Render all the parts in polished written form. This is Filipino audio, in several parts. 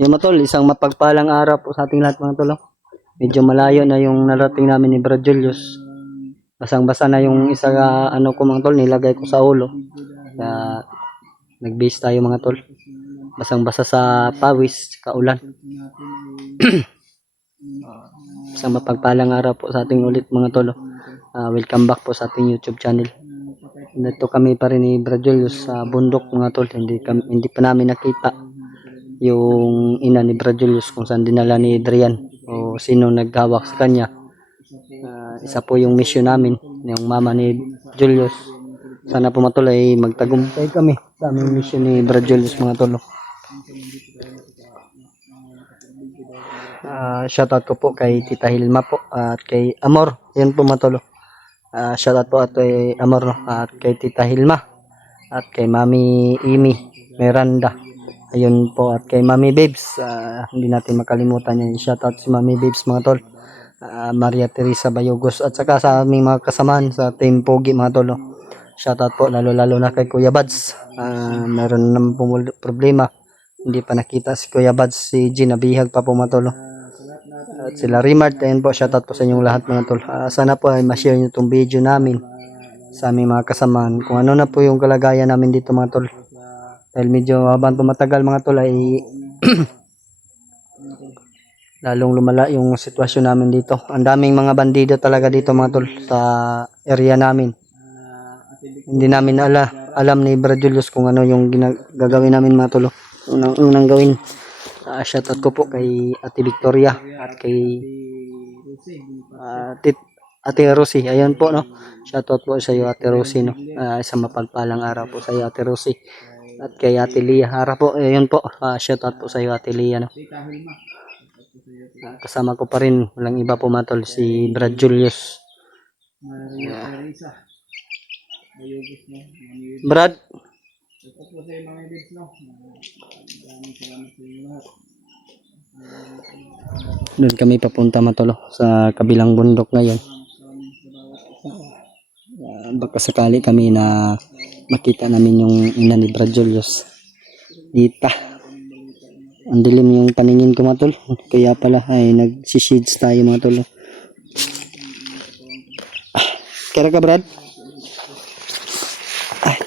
Yung mga tol, isang mapagpalang araw po sa ating lahat mga tol. Medyo malayo na yung narating namin ni Brad Julius. Basang-basa na yung isa ano ko mga tol, nilagay ko sa ulo. Kaya nag-base tayo mga tol. Basang-basa sa pawis, kaulan. Isang mapagpalang araw po sa ating ulit mga tol. Welcome back po sa ating YouTube channel. Dito kami pa rin ni Brad Julius sa bundok mga tol. Hindi pa namin nakita yung ina ni Brad Julius kung saan dinala ni Adrian o sino naghawak sa kanya. Isa po yung mission namin, yung mama ni Julius. Sana po matuloy magtagumpay kami sa aming mission ni Brad Julius mga tol. Shoutout ko po kay Tita Hilma po at kay Amor. Yan po mga tol. Shoutout po at kay Amor at kay Tita Hilma at kay Mami Amy Miranda. Ayun po at kay Mami Babes, hindi natin makalimutan yan. Shoutout si Mami Babes mga tol. Maria Teresa Bayogos at saka sa aming mga kasamahan sa Team Pogi mga tol. Shoutout po lalo na kay Kuya Bads. Meron naman po problema. Hindi pa nakita si Kuya Bads, si Gina Bihag pa po mga tol. At sila Rimart, ayun po, shoutout po sa inyong lahat mga tol. Sana po ay ma-share nyo itong video namin sa aming mga kasamahan. Kung ano na po yung kalagayan namin dito mga tol. Dahil medyo habang tumatagal mga tol ay lalong lumala yung sitwasyon namin dito. Ang daming mga bandido talaga dito mga tol sa area namin. Hindi namin alam ni Brad Julius kung ano yung gagawin namin mga tol. Unang gawin. Shoutout ko po kay Ate Victoria at kay Ate Rosie. Ayan po no. Shoutout po sa iyo Ate Rosie no. Isang mapagpalang araw po sa iyo Ate Rosie. At kay Ate Lia Hara po, ayun po, shoutout po sa iyo Ate Lia no? Kasama ko pa rin, walang iba po matol, si Brad Julius. Brad, doon kami papunta matolo sa kabilang bundok ngayon. Baka sakali kami na makita namin yung ina ni Brad Julius. Dita. Ang dilim yung paningin ko matol. Kaya pala ay nagsishades tayo mga tol. Kaya ka Brad?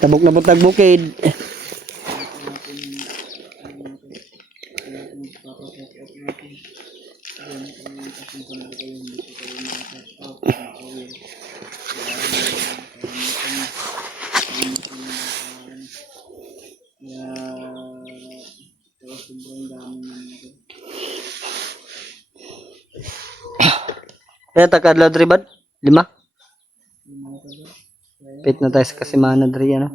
Tabok na butag bukid. Kaya takadlaw diri bad? 5? Pit na tayo sa kasimana diri ano.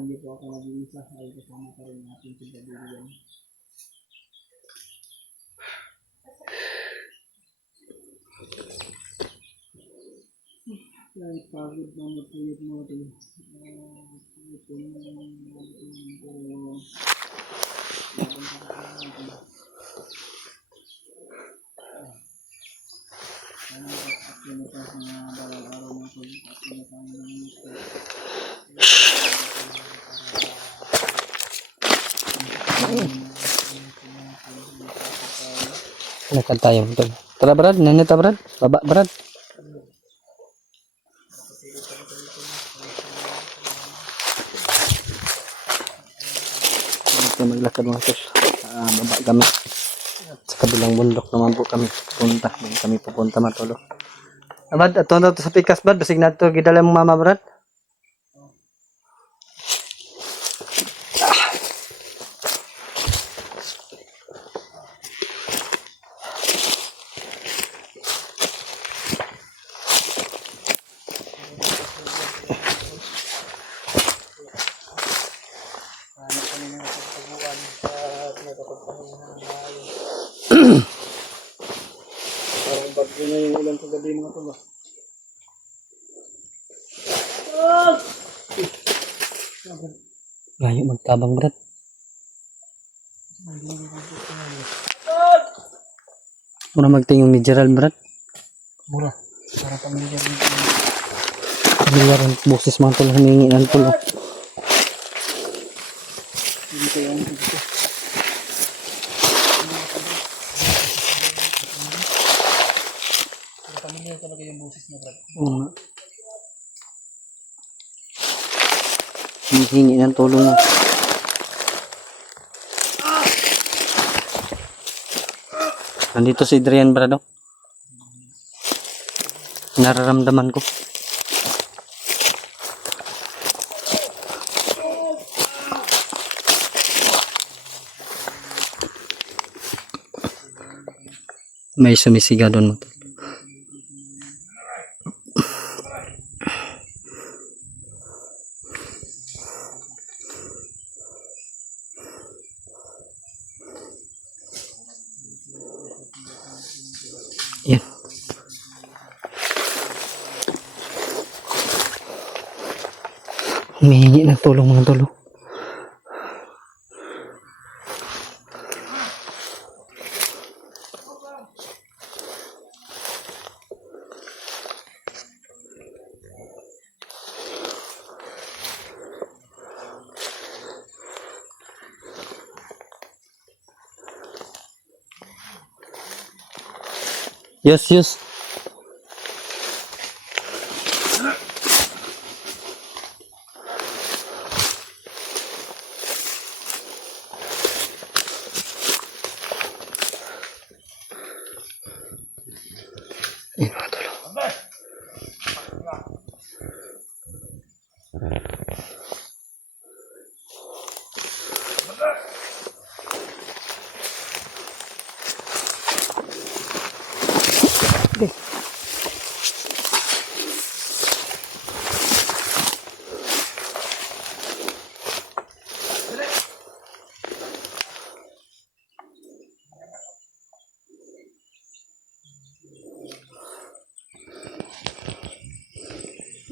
Lakad tayo tol. Tara Brad, nanita Brad. Baba Brad. Ito maglakad mga tol. Baba kami. At sa kabilang bundok naman po kami pupunta. Kami pupunta matolo. Brad, ato na to sa pikas Brad. Basig na to gidala mo mama Brad. Parang bagyo na yung ulan sa gabi mga tol. Layo magtabang Brad. Mura magtingong ni Gerald Brad. Mura. Para pamilya dito. Pamilya rin boses mga tol humingi ng tulong. Dito yung dito. talaga yung boses niya, Brad. Oo nga. Hinihingi ng tulong mo. Nandito si Adrian, brado. Nararamdaman ko. May sumisiga doon. Yan. Humihingi ng tulong mga tolo. Yes, yes. Yan mga tolo.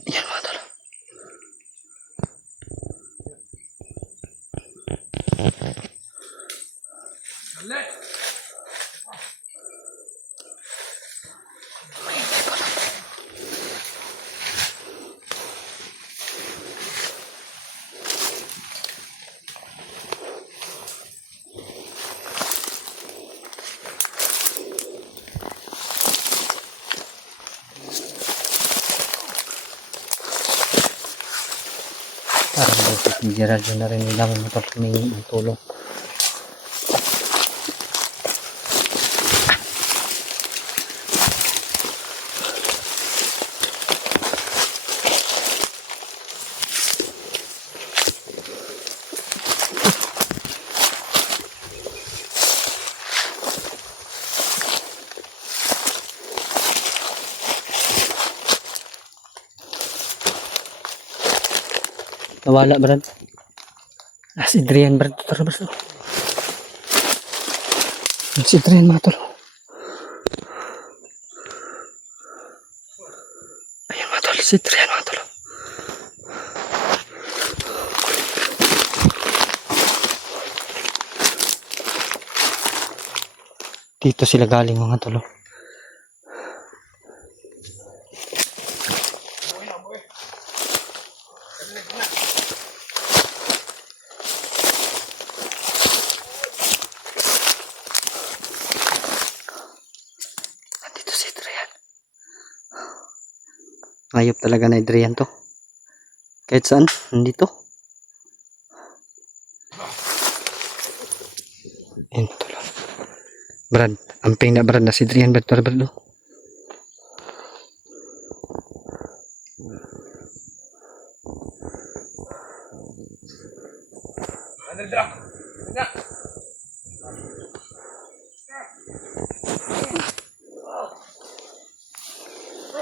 Yan mga tolo. Parang boses ni Gerald yun na rin nila mga tolo. Humihingi ng tulong. Nawala, Brad. Si Adrian, Brad. Tara, Brad. Si Adrian, mga tolo. Ayun, mga tolo. Si Adrian, mga tolo. Dito sila galing, mga tolo. Dito si Adrian. Ayop talaga na Adrian to. Kahit saan, nandito. Ayun, tolo. Brad, amping na Brad na si Adrian. Brad, tara, Brad.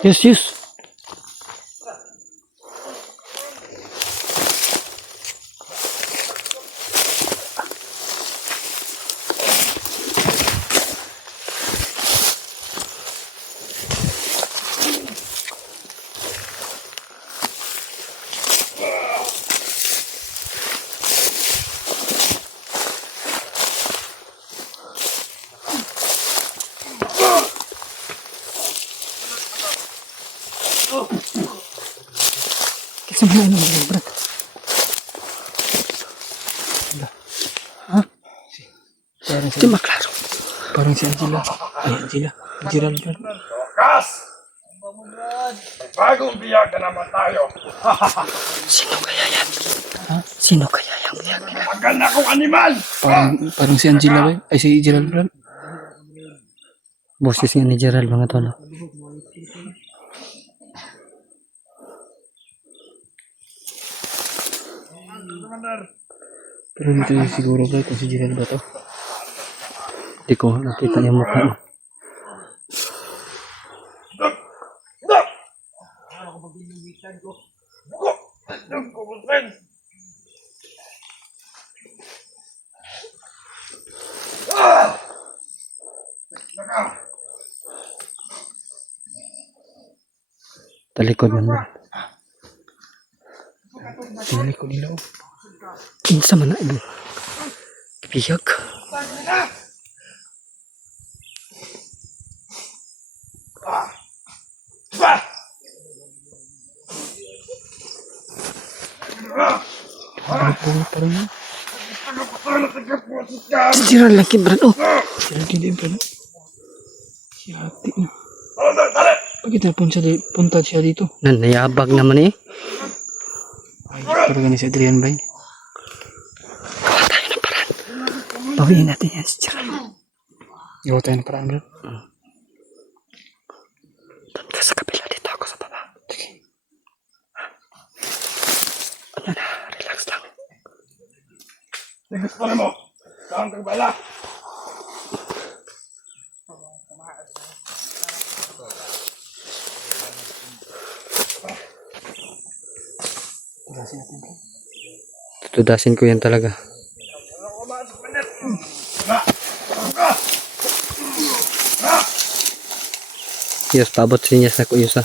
Yes, yes. Kasi mga ano mga Brad. Ha? Parang si maklaro. Parang si Angela. Ay, Angela. Angela. Bagong biyak na naman tayo. Sino kaya yan? Ha? Sino kaya yung biyak nila? Maganda kong animal! Parang si Angela ba? Ay, si Gerald ba? Boses nga ni Gerald mga tolo. Pero hindi tayo siguro ba kung si Gerald ba to? Hindi ko nakita yung mukha mo. Talikod man ba? Tingnan ko nila. Kinsa man na ito? Biyak. Parang yun. Si Gerald lagi brad. Oh, Gerald hindi ba? Si ate. Bakit punta siya dito? nanayabag naman eh. Ay, parang gani si Adrian ba? Gawa tayo ng paraan. Bawiin natin yan si Gerald. Gawa tayo ng paraan, bro. Doon ka sa kabila, dito ako sa baba. Sige. Ano na, relax lang. Tingnan pa mo. Saan ka bala? Tulasin natin, bro. Tutudasin ko yan talaga. Yes, paabot sinyas na ko yusa.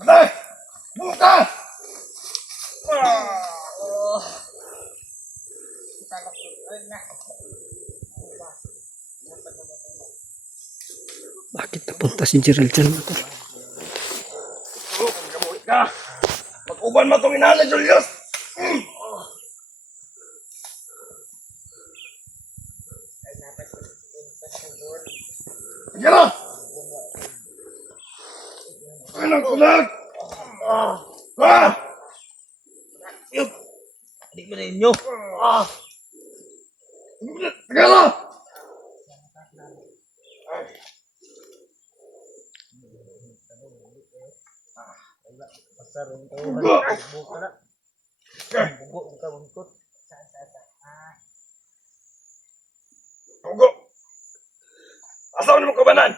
Balay! Buka! Bakit napunta si Gerald dyan? Kamulit ka! Mag-uban mo itong inana, Julius! Sige na! Anong kulag? Hindi mo na inyo. Sige na! Tugo! Asaw na mo kabanan?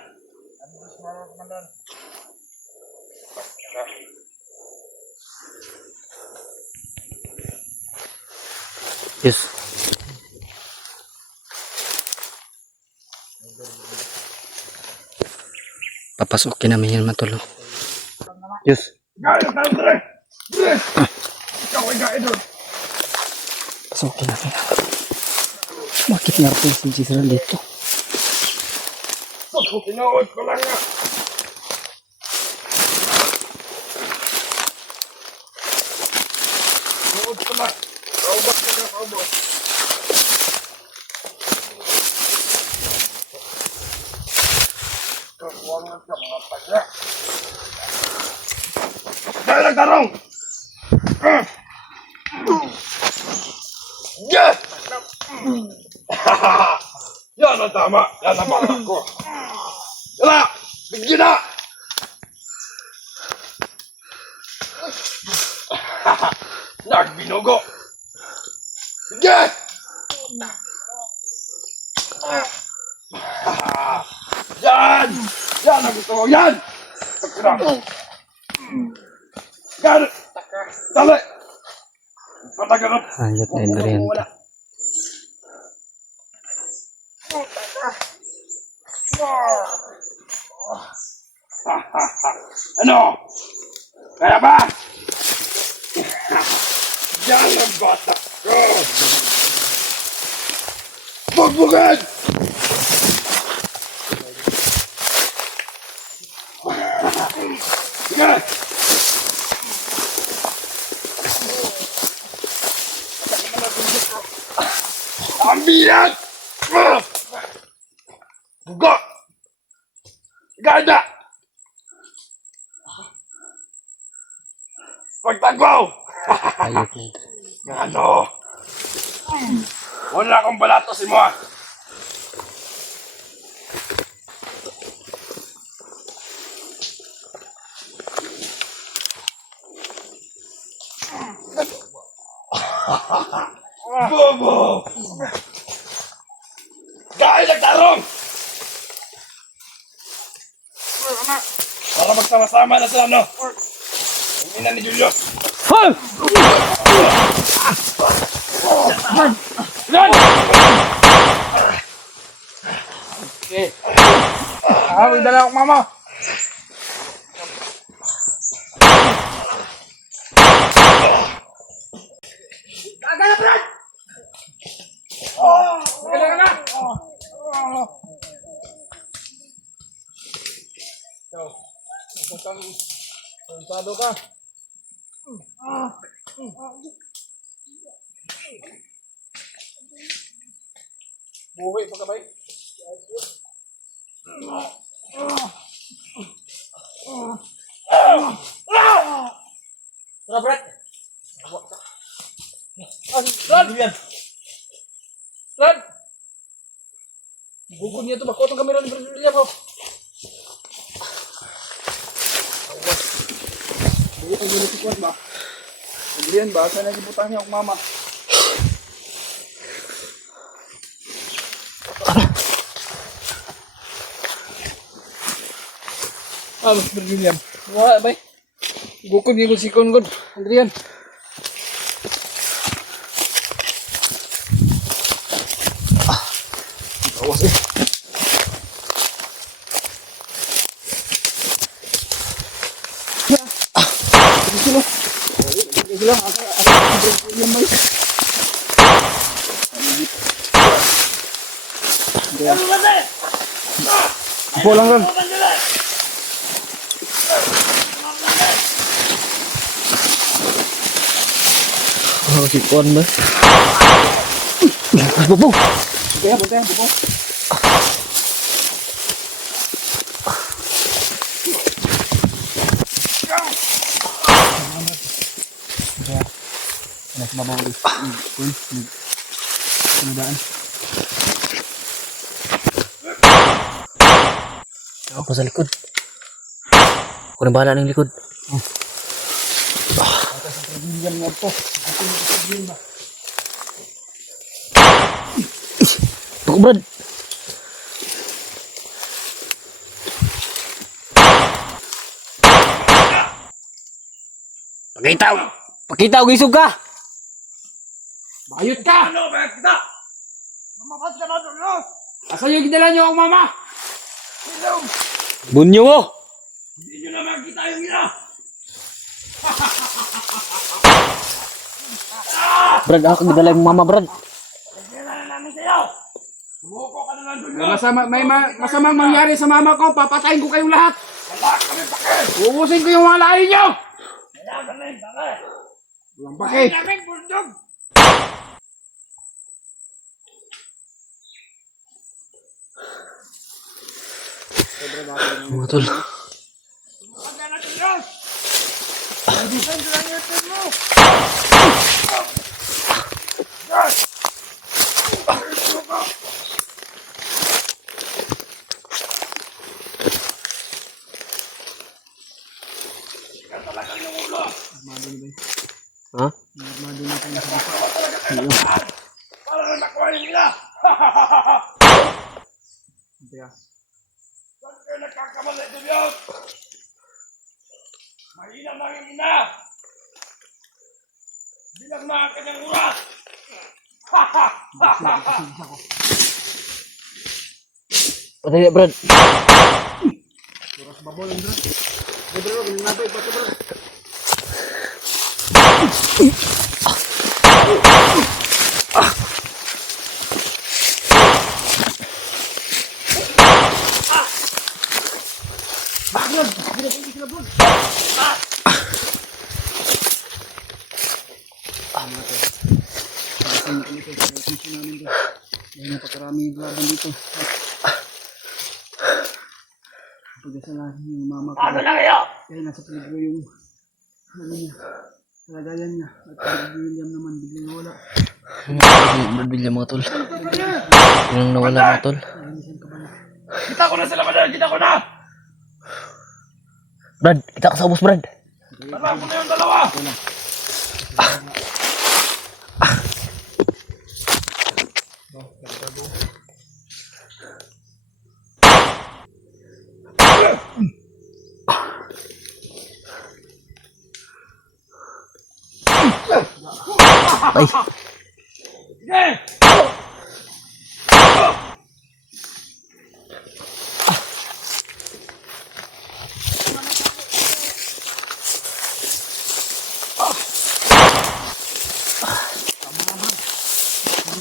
Yes. Papasukin namin yan matulog. Yes. Gaya tayo, Dre! Dre! Ikaw ay gaya doon! Pasukin natin. Bakit natin si Gerald dito? Pinood ko lang nga! Pinood ko lang! Kaubos ka ka, kaubos! Kawangan ka mga pagya! Dahil nagtarong! Yes! Yan ang tama! Yan ang mga ko! Yan na! Bigyan na! Nagbinugo! Yes! Yan! Yan ang gusto ko! Yan! Yan! Dali! Patagarap! Hayop na Adrian. Ano? Kaya ba? Yan ang bata ko! Bugbugin! Sige! Ang bilat! Bugo! Ganda! Pagtagwaw! Ayok na ito. Ano? Wala akong balato si mo ah. Bobo! Dahil nagtarong! Para magsama-sama na sila, no? Ang ina ni Julius. Run! Okay. May dala akong mama. Sado ka. Buwi pa ka ba? Tara, Brad. Brad! Brad! Bukod niya ito. Bakot ang kamera ni Brad William, bro. Buwi ang gila si Kwad ba? Adrian ba? Saan nagibutan niya akong mama? Mas Brad William. Wala ba? Bukod niya ko si Kongod. Adrian. Awas eh. Sila. Pulang kan. Oh, si Kon ba? Bubong. Buntay, bubong. Mas mabaw ulit. Kun. Sinadaan. Ako sa likod. Ako na bahala ng likod. William nga to. Ako, Brad. Pakitaw! Pakitaw, gisog ka! Bayot ka! Ano ba kita? Mamabas ka na doon, Asan yung gidala niyo akong mama? Bunyo mo! Hindi nyo na makita yung ina. Brad, ako gidala yung mama, Brad. Kailan na namin sa'yo. Sumuko ka na lang doon. May masamang mangyari sa mama ko. Papatayin ko kayong lahat. Wala kami pakil. Uusin ko yung mga lahi niyo. Kaya galing, galing. Walang pake. Namin bundog. Mga tol. Pagka na Diyos. Nandisan ko lang yung team mo. Yes. Ikaw talagang yung ulo. Ha? Para na nakuha yung ina. Saan kayo nagkakamali, Diyos? Mahina lang yung ina. Bilang mga kanyang oras. Patay na, Brad. Dahil napakarami yung laban dito. Pagkasalahan yung mama ko. Ano na kayo? Dahil nasa peligro yung ano niya, kalagayan niya. At si William naman biglang nawala. Brad William mga tol. Yung nawala mga tol. Kita ko na sila madal. Kita ko na. Brad, kita ka sa ubos Brad. Tara mo na yung dalawa. Ay, Sige.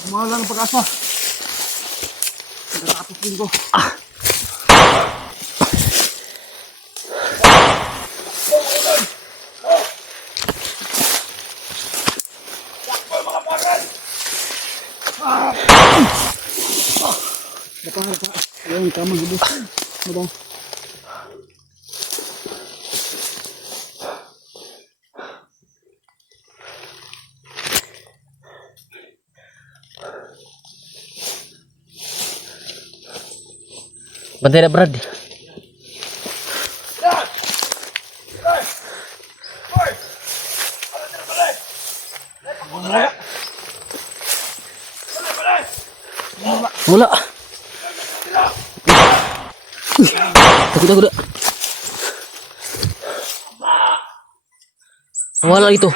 Kumawala ng pag-asa. Nakatapos din ko. Ayun, tama gubos. Madang. bantay na Brad. Wala. Takut. Wala itu.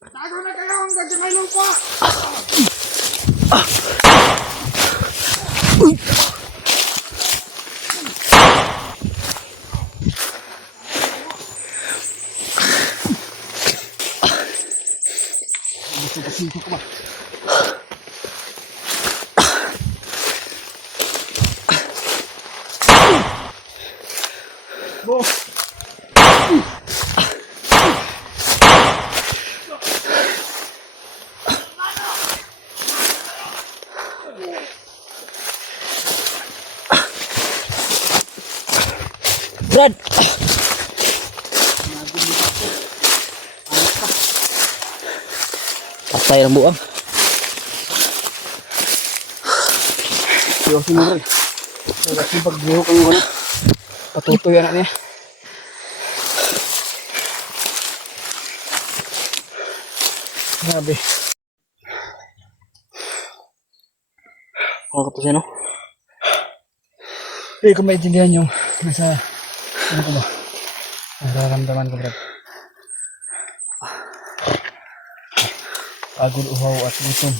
Tago na kayo ang gagawin ko. Brad. Patay ang buang. Seryoso na rin. Kasi pag-buhok ang ano, patutoy anak niya. Grabe. Ano ka to siya, no? Hindi ko maintindihan yung nasa, ano ko ba? Nararamdaman ko, Brad. Pagod, uhaw at gutom.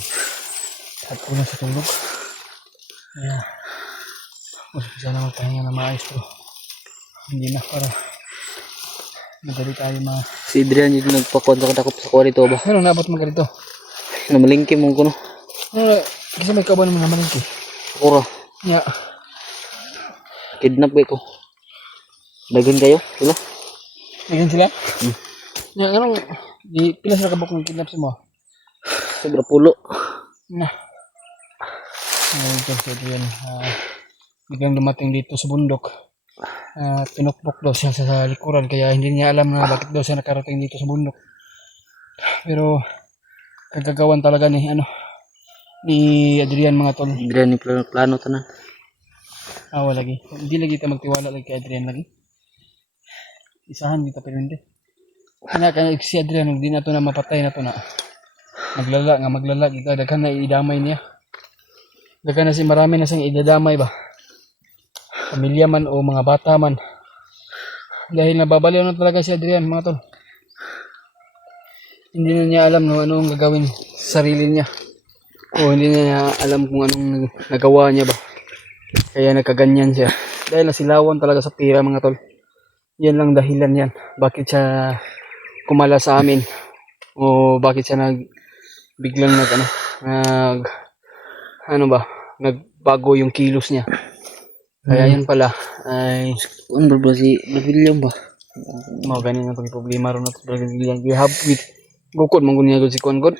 At kulang sa tulog. Kaya, gusto ko sana magpahinga na maayos pero hindi na para madali tayo Si Adrian yung nagpakontak-takop sa kwarito ba? Ano naabot mo ganito? Namalingki mong kuno. Kasi may kaban naman naman ito. Ora, Yeah. kidnap ba ko? Dagan kayo? Wala? Ganyan sila? Yeah, anong, di, pila sila kabok ng kidnap sa mo? Sobra pulo. Na. Ito siya yan. Biglang dumating dito sa bundok. Pinukpok daw siya sa likuran kaya hindi niya alam na bakit daw siya nakarating dito sa bundok. Pero kagagawan talaga ni ni Adrian mga tol. Adrian yung plano tanan. Wala lagi. Hindi lagi kita magtiwala lagi kay Adrian lagi. Isahan kita pero hindi. Kaya si Adrian hindi na to na mapatay na to na. Maglala kita daghan na idamay niya. Daghan na si marami na siyang idadamay ba. Pamilya man o mga bata man. Dahil nababaliw na talaga si Adrian mga tol. Hindi na niya alam no anong gagawin sa sarili niya. O hindi na niya alam kung anong nagawa niya ba. Kaya nagkaganyan siya. Dahil nasilawan talaga sa pira mga tol. Yan lang dahilan yan. Bakit siya kumala sa amin. O bakit siya biglang nagbago yung kilos niya. Kaya yan pala ay Ano ba si Brad William ba? Mau ganin ang problema ron at Adrian gihabit gukod man gunya si Kuan God.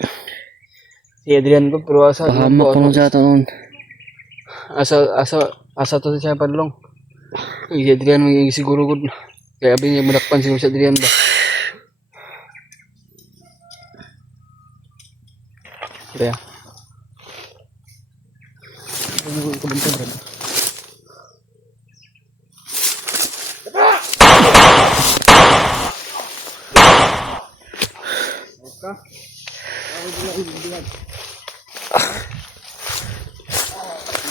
Si Adrian God pero asa Pahamak ko lang sa taon. asa to siya padlong. Si Adrian may siguro God. Kaya abi niya madakpan siguro si Adrian ba. Kaya. Ano ko bantay bro?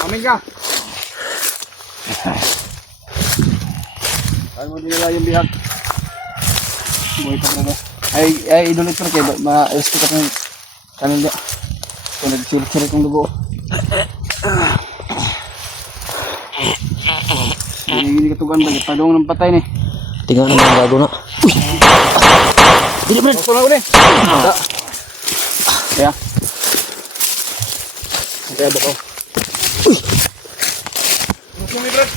Mamin ka. Ay mo din nila yung bihag. Boy pa na. Ay idulit ko kay ma-rescue ka ng kanila. Kung nagsirit-sirit ng dugo. Hindi ka tugan ba? Padong ng patay ni. Tingnan naman gago na. Uy! Dili Brad! Pasok na ko ni. Kaya. Kaya ba ko? Uy! Gusto mo, Brad?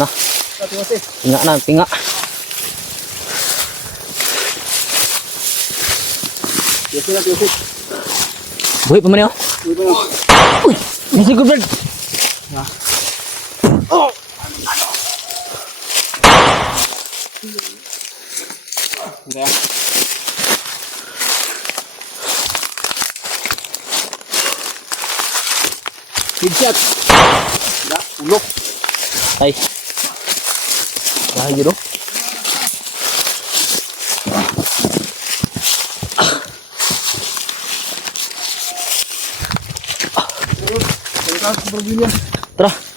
Na. Pinga na, pinga. Biasa na, biasa. Buhay pa man yun. Uy! Nasi ko Brad! Kaya. Headshot. Ya, ulok. Ay. Bahay yun, oh. Kaya ka, Bro William. Tara.